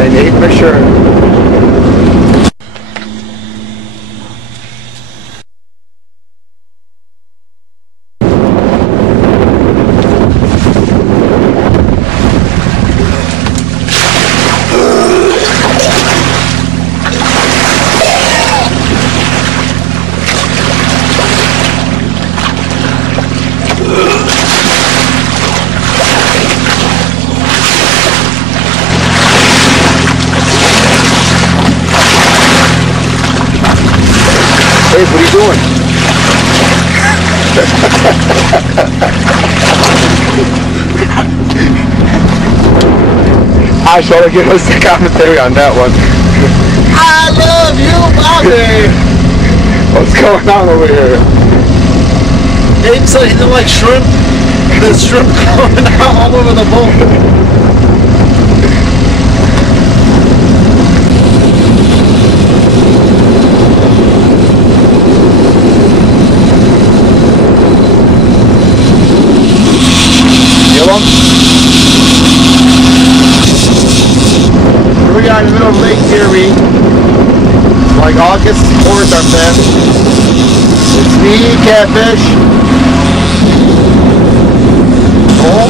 and ate my shirt. Hey, what are you doing? I shall give us the commentary on that one. I love you, Bobby! What's going on over here? It's like shrimp. There's shrimp going out all over the boat. Here we are in the middle of Lake Erie, like August 4th or 5th. It's me, Catfish. Oh,